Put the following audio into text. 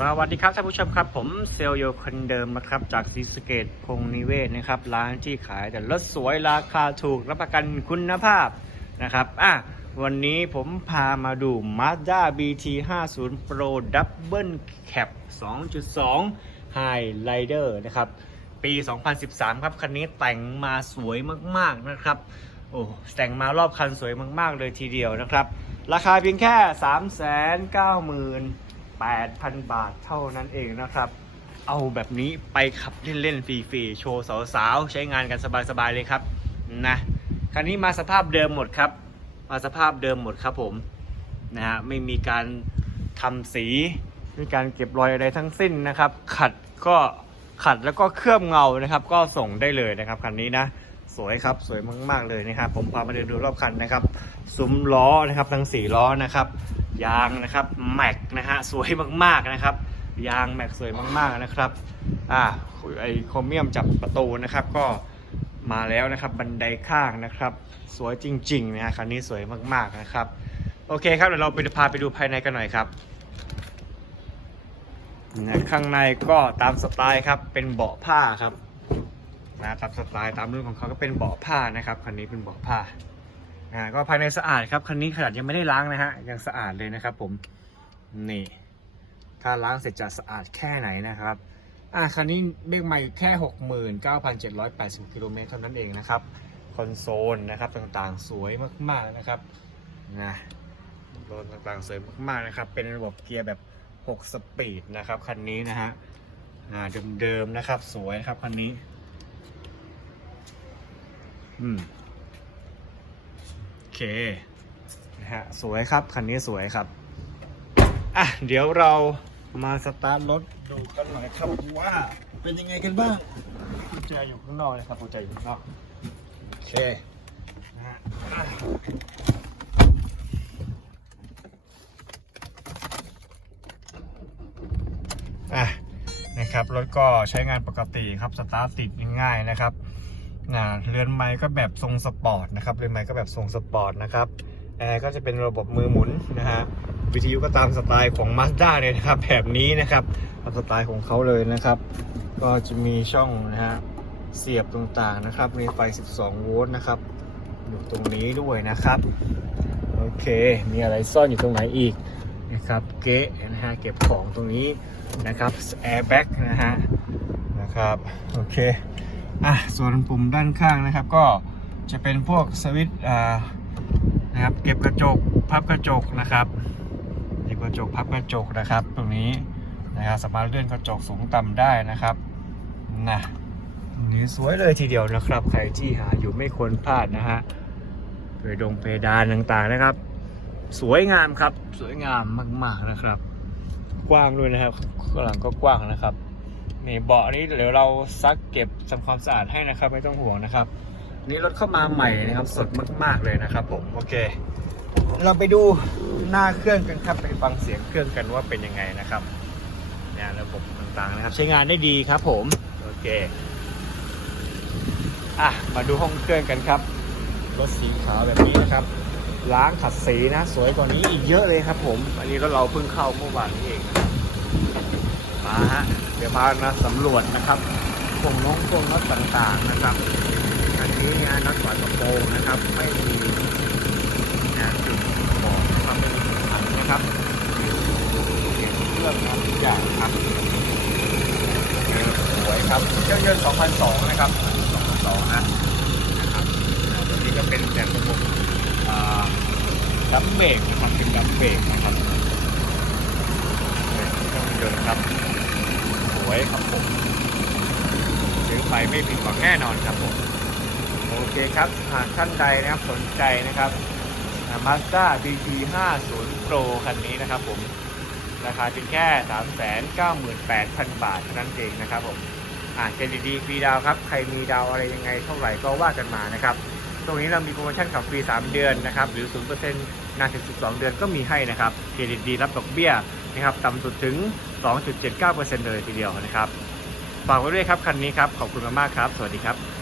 สวัสดีครับท่านผู้ชมครับผมเซลโยคนเดิมนะครับจากซีสเกตพงนิเวศนะครับร้านที่ขายแต่รถสวยราคาถูกรับประกันคุณภาพนะครับอะวันนี้ผมพามาดู Mazda BT 50 Pro Double Cab 2.2 Highlighter นะครับปี 2013 ครับคันนี้แต่งมาสวยมากๆนะครับโอ้แต่งมารอบคันสวยมากๆเลยทีเดียวนะครับ ราคาเพียงแค่ 8,000 บาทเท่านั้นเองนะครับ เอาแบบนี้ไปขับเล่นๆฟรีๆ โชว์สาวๆ ใช้งานกันสบายๆ เลยครับนะคันนี้มาสภาพเดิมหมดครับ มาสภาพเดิมหมดครับผมนะฮะไม่มีการทำสีไม่มีการเก็บรอยอะไรทั้งสิ้นนะครับ ขัดก็ขัดแล้วก็เคลือบเงานะครับ ก็ส่งได้เลยนะครับคันนี้นะสวยครับสวยมากๆเลยนะครับ ผมพามาเดินดูรอบคันนะครับซุ้มล้อนะครับทั้งสี่ล้อนะครับ ยางนะครับแม็กนะฮะสวยมากๆนะครับ ยางแม็กสวยมากๆนะครับอ่าไอโครเมียมจับประตูนะครับก็มาแล้วนะครับบันไดข้างนะครับ สวยจริงๆนะฮะคันนี้สวยมากๆนะครับ โอเคครับเดี๋ยวเราไปพาไปดูภายในกันหน่อยครับนะข้างในก็ตามสไตล์ครับเป็นเบาะผ้าครับนะตามสไตล์ตามรุ่นของเขาก็เป็นเบาะผ้านะครับคันนี้เป็นเบาะผ้า นะก็ภายในสะอาดครับคันนี้ขนาดยังไม่ได้ล้างนะฮะยังสะอาดเลยนะครับ ผมนี่ถ้าล้างเสร็จจะสะอาดแค่ไหนนะครับอะคันนี้เบรกใหม่แค่ 69,780กิโลเมตรเท่านั้นเองนะครับคอนโซลนะครับต่างๆสวยมากๆนะครับนะโลนต่างๆสวยมากๆนะครับ เป็นระบบเกียร์แบบ 6 สปีดนะครับคันนี้นะฮะอ่าเดิมๆนะครับสวยครับคันนี้ อืม เคนะฮะสวยครับ คันนี้สวยครับ อะ เดี๋ยวเรามาสตาร์ทรถดูกันหน่อยครับว่าเป็นยังไงกันบ้างกุญแจอยู่ข้างนอกเลยครับกุญแจอยู่ข้างนอก โอเคนะฮะอะอะนะครับรถก็ใช้งานปกติครับ สตาร์ทติดง่ายๆนะครับ นะเรือนไม้ก็แบบทรงสปอร์ตนะครับเรือนไม้ก็แบบทรงสปอร์ตนะครับแอร์ก็จะเป็นระบบมือหมุนนะฮะวิทยุก็ตามสไตล์ของ Mazda เลยนะครับแบบนี้นะครับตามสไตล์ของเขาเลยนะครับ ก็จะมีช่องนะฮะเสียบต่างๆนะครับ มีไฟ 12 โวลต์นะครับอยู่ตรงนี้ด้วยนะครับโอเคมีอะไรซ่อนอยู่ตรงไหนอีกนะครับเก๊ะนะฮะเก็บของตรงนี้นะครับแอร์แบ็กนะฮะนะครับโอเค อะส่วนปุ่มด้านข้างนะครับ ก็จะเป็นพวกสวิตช์อ่านะครับเก็บกระจกพับกระจกนะครับหยิบกระจกพับกระจกนะครับ ตรงนี้นะครับสามารถเลื่อนกระจกสูงต่ำได้นะครับนะตรงนี้สวยเลยทีเดียวนะครับ ใครที่หาอยู่ไม่ควรพลาดนะฮะเพดงเพดานต่างๆนะครับ สวยงามครับสวยงามมาก ๆนะครับ กว้างด้วยนะครับข้างหลังก็กว้างนะครับ นี่เบาะนี้เดี๋ยวเราซักเก็บทำความสะอาดให้นะครับ ไม่ต้องห่วงนะครับ นี่รถเข้ามาใหม่นะครับสดมากๆเลยนะครับผมโอเค เราไปดูหน้าเครื่องกันครับไปฟังเสียงเครื่องกันว่าเป็นยังไงนะครับเนี่ยระบบต่างๆนะครับ ใช้งานได้ดีครับผมโอเคอะมาดูห้องเครื่องกันครับรถสีขาวแบบนี้นะครับ ล้างขัดสีนะ สวยกว่านี้อีกเยอะเลยครับผม อันนี้รถเราเพิ่งเข้าเมื่อวานนี้เองนะครับมาฮะ เดี๋ยวพามาสำรวจนะครับพวงน้องพวงน็อตต่างๆนะครับ อันนี้นะน็อตฝากระโปรงนะครับ ไม่มีนะจุดบอกนะครับเป็นถังนะครับเครื่องนะทุกอย่างครับสวยครับเครื่องยนต์2002 นะครับ2002นะนะครับตัวนี้ก็เป็นแบบระบบดับเบรกนะครับเป็นดับเบรกนะครับเนี่ยเครื่องยนต์ครับส วยครับผมซื้อไปไม่ผิดหวังแน่นอนครับผมโอเคครับหากท่านใดนะครับสนใจนะครับมาสด้า BT 50 Pro คันนี้นะครับผมราคาเพียงแค่ 398,000 บาทเท่านั้นเองนะครับผมอ่าเครดิตดีฟรีดาวครับ ใครมีดาวอะไรยังไงเท่าไหร่ก็ว่ากันมานะครับ ตรงนี้เรามีโปรโมชั่นขับฟรี 3 เดือนนะครับ หรือ 0%นานถึง 12 เดือนก็มีให้นะครับเครดิตดีรับดอกเบี้ยนะครับ ต่ำสุดถึง 2.79%เลยทีเดียวนะครับ ฝากไว้ด้วยครับคันนี้ครับ ขอบคุณมากๆครับ สวัสดีครับ